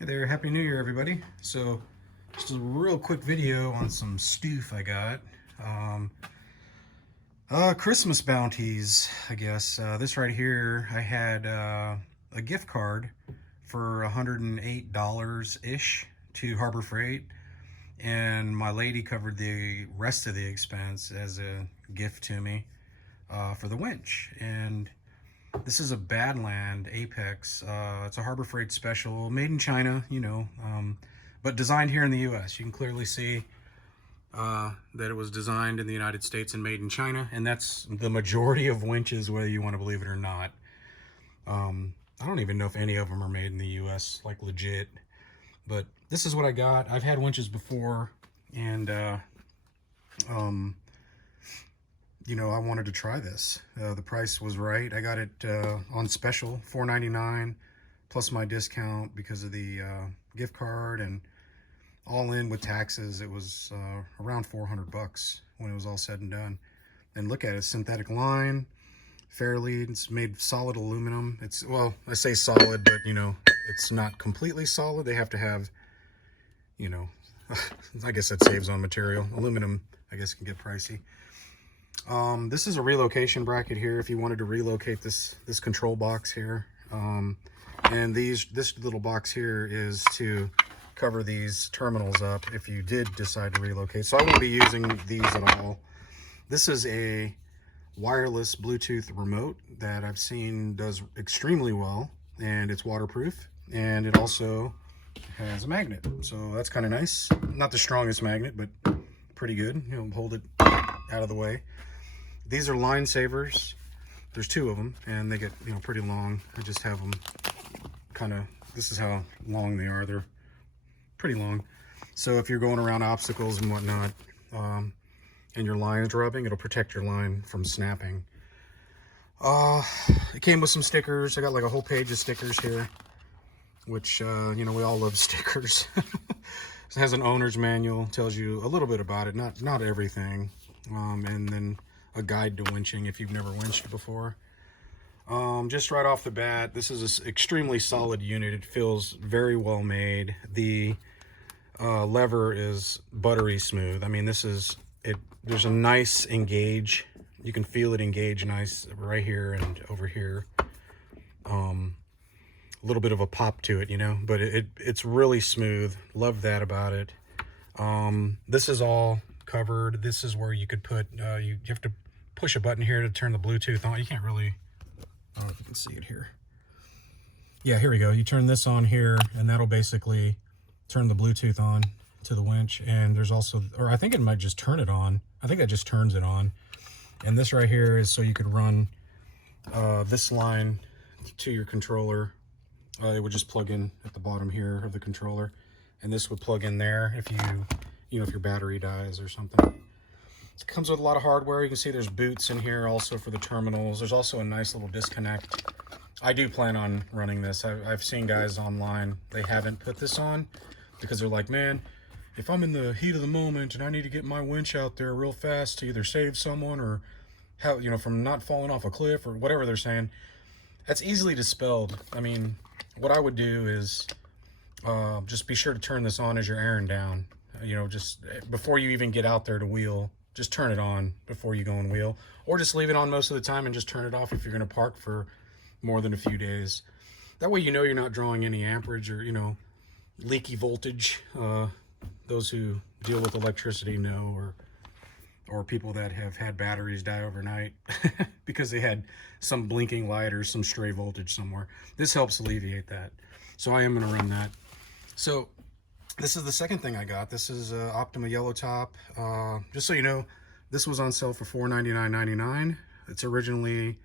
Hey there, Happy New Year, everybody. So, just a real quick video on some stoof I got. Um, Christmas bounties, I guess. This right here, I had a gift card for $108-ish to Harbor Freight, and my lady covered the rest of the expense as a gift to me for the winch. And this is a Badland Apex. It's a Harbor Freight special, made in China, but designed here in the U.S. You can clearly see that it was designed in the United States and made in China, and that's the majority of winches, whether you want to believe it or not. I don't even know if any of them are made in the U.S., like legit, but this is what I got. I've had winches before, and I wanted to try this. The price was right. I got it on special, $4.99 plus my discount because of the gift card, and all in with taxes, it was around 400 bucks when it was all said and done. And look at it, synthetic line, fairly, it's made solid aluminum. It's, well, I say solid, but it's not completely solid. They have to have, I guess that saves on material. Aluminum, I guess, can get pricey. This is a relocation bracket here if you wanted to relocate this control box here. And this little box here is to cover these terminals up if you did decide to relocate. So I won't be using these at all. This is a wireless Bluetooth remote that I've seen does extremely well, and it's waterproof, and it also has a magnet. So that's kind of nice. Not the strongest magnet, but pretty good. Hold it out of the way. These are line savers. There's two of them, and they get pretty long. I just have them this is how long they are. They're pretty long. So if you're going around obstacles and whatnot, and your line is rubbing, it'll protect your line from snapping. It came with some stickers. I got like a whole page of stickers here, which we all love stickers. It has an owner's manual, tells you a little bit about it, not everything, and then a guide to winching if you've never winched before. Just right off the bat, this is an extremely solid unit. It feels very well made. The lever is buttery smooth. I mean, this is it. There's a nice engage. You can feel it engage nice right here and over here. A little bit of a pop to it, but it's really smooth. Love that about it. This is all covered. This is where you could put you have to push a button here to turn the Bluetooth on. You can't really, I don't know if you can see it here. Yeah, here we go. You turn this on here, and that'll basically turn the Bluetooth on to the winch. And there's also, or I think it might just turn it on. I think that just turns it on. And this right here is so you could run this line to your controller. It would just plug in at the bottom here of the controller, and this would plug in there if if your battery dies or something. It comes with a lot of hardware. You can see there's boots in here also for the terminals. There's also a nice little disconnect. I do plan on running this. I've seen guys online, they haven't put this on because they're like, man, if I'm in the heat of the moment and I need to get my winch out there real fast to either save someone or from not falling off a cliff or whatever they're saying, that's easily dispelled. I mean, what I would do is just be sure to turn this on as you're airing down. Just before you even get out there to wheel, just turn it on before you go and wheel, or just leave it on most of the time and just turn it off if you're going to park for more than a few days. That way you're not drawing any amperage or leaky voltage. Those who deal with electricity know, or people that have had batteries die overnight because they had some blinking light or some stray voltage somewhere. This helps alleviate that. So I am going to run that. So this is the second thing I got. This is Optima yellow top. Just so you know, this was on sale for $499.99. It's originally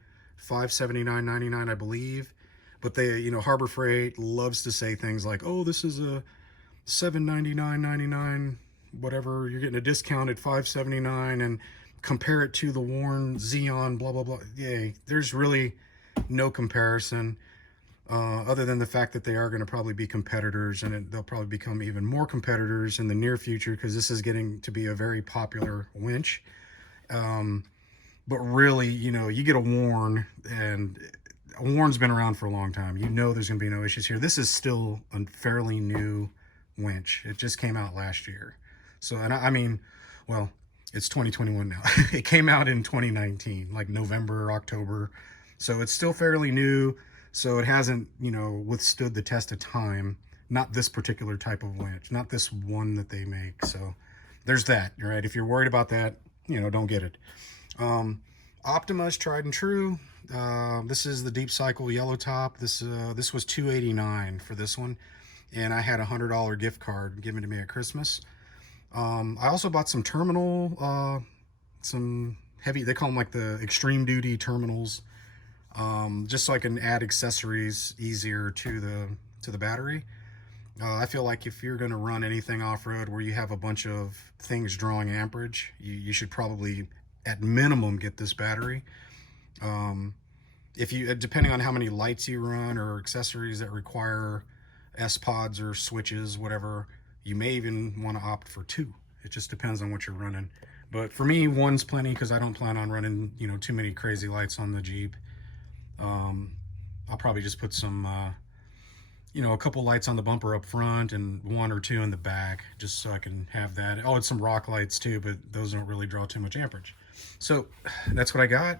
$579.99, I believe. But they, Harbor Freight loves to say things like, "Oh, this is a $799.99, whatever. You're getting a discount at $579, and compare it to the worn Xeon, blah blah blah." Yay! There's really no comparison. Other than the fact that they are going to probably be competitors, and they'll probably become even more competitors in the near future because this is getting to be a very popular winch. But really, you get a worn, and Warren's been around for a long time. You know there's going to be no issues here. This is still a fairly new winch. It just came out last year. So, and I mean, well, it's 2021 now. It came out in 2019, like November, October. So it's still fairly new. So it hasn't, you know, withstood the test of time. Not this particular type of winch, not this one that they make. So there's that, right? If you're worried about that, you know, don't get it. Optima is tried and true. This is the deep cycle yellow top. This was $289 for this one, and I had a $100 gift card given to me at Christmas. I also bought some terminal, some heavy, they call them like the extreme duty terminals, just so I can add accessories easier to the battery. I feel like if you're going to run anything off-road where you have a bunch of things drawing amperage, you should probably at minimum get this battery. If you, depending on how many lights you run or accessories that require S-pods or switches, whatever, you may even want to opt for 2. It just depends on what you're running. But for me, 1's plenty because I don't plan on running, you know, too many crazy lights on the Jeep. I'll probably just put some, you know, a couple lights on the bumper up front and 1 or 2 in the back, just so I can have that. Oh, it's some rock lights too, but those don't really draw too much amperage. So that's what I got.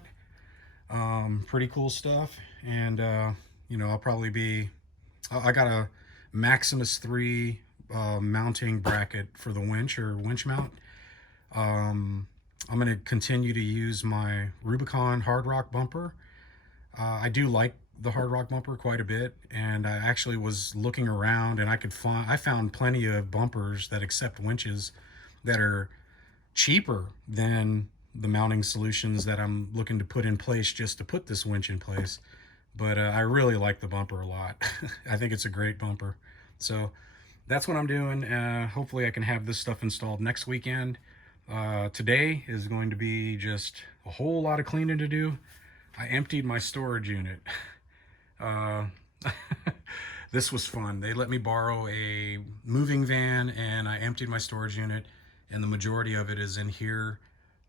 Pretty cool stuff. And, you know, I'll probably be, I got a Maximus 3 mounting bracket for the winch or winch mount. I'm going to continue to use my Rubicon hard rock bumper. I do like the hard rock bumper quite a bit, and I actually was looking around and I found plenty of bumpers that accept winches that are cheaper than the mounting solutions that I'm looking to put in place just to put this winch in place. But I really like the bumper a lot. I think it's a great bumper. So that's what I'm doing. Hopefully I can have this stuff installed next weekend. Today is going to be just a whole lot of cleaning to do. I emptied my storage unit. This was fun. They let me borrow a moving van and I emptied my storage unit, and the majority of it is in here.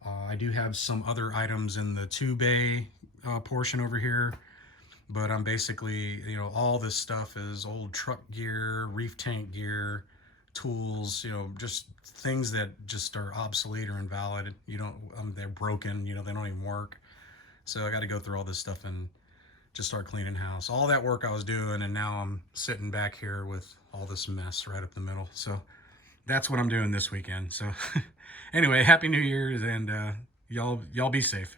I do have some other items in the 2-bay portion over here, but I'm basically, you know, all this stuff is old truck gear, reef tank gear, tools, you know, just things that just are obsolete or invalid. You don't, they're broken, you know, they don't even work. So I got to go through all this stuff and just start cleaning house. All that work I was doing, and now I'm sitting back here with all this mess right up the middle. So that's what I'm doing this weekend. So anyway, Happy New Year's, and y'all be safe.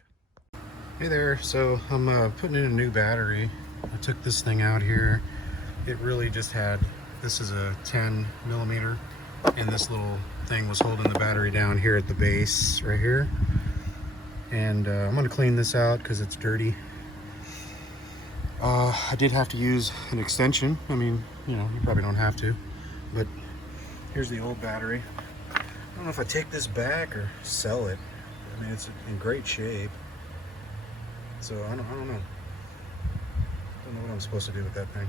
Hey there. So I'm putting in a new battery. I took this thing out here. It really just had, this is a 10 millimeter, and this little thing was holding the battery down here at the base right here. And I'm gonna clean this out because it's dirty. I did have to use an extension. I mean, you know, you probably don't have to, but here's the old battery. I don't know if I take this back or sell it. I mean, it's in great shape. So I don't know. I don't know what I'm supposed to do with that thing.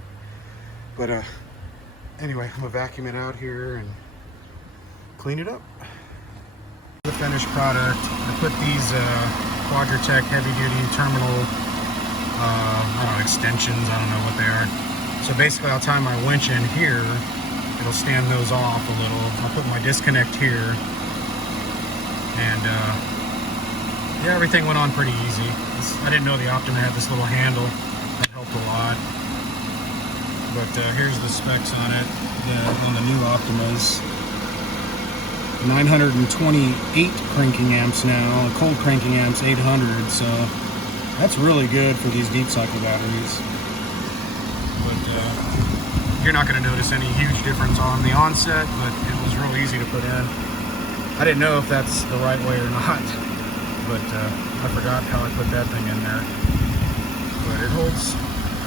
But anyway, I'm gonna vacuum it out here and clean it up. The finished product. I put these Quadratec heavy duty terminal I don't know, extensions, I don't know what they are. So basically I'll tie my winch in here. It'll stand those off a little. I'll put my disconnect here. And yeah, everything went on pretty easy. I didn't know the Optima had this little handle. That helped a lot. But here's the specs on it. On the new Optimas. 928 cranking amps now. Cold cranking amps 800. So that's really good for these deep cycle batteries. But you're not going to notice any huge difference on the onset, but it was real easy to put in. I didn't know if that's the right way or not, but I forgot how I put that thing in there. But it holds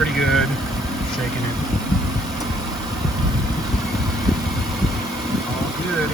pretty good, shaking it. All good.